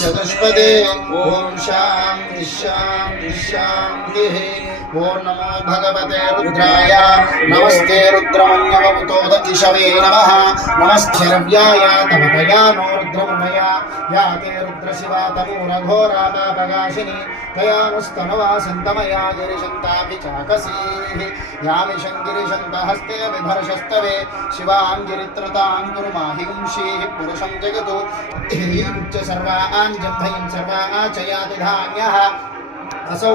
चतुष्पदे ओम शांति शांति शांति। ओम नमो भगवते रुद्राय नमस्ते रुद्रमन्यवपुतोदतिशवे नमः नमस्ते रव्याय तवतया नो रुद्रमुनया या ते रुद्रशिवा तमूलघोरा पापगाशिनी तयानुस्तनवा सन्तमया गिरिशन्ताभिचाकसीः यामिषं गिरिशन्तहस्ते बिभर्षस्तवे शिवाङ्गिरित्रतां कुरुमाहिंशीः पुरुषं जगतु उच्च सर्वान् जन्धयं सर्वा आचयाति धान्यः असौ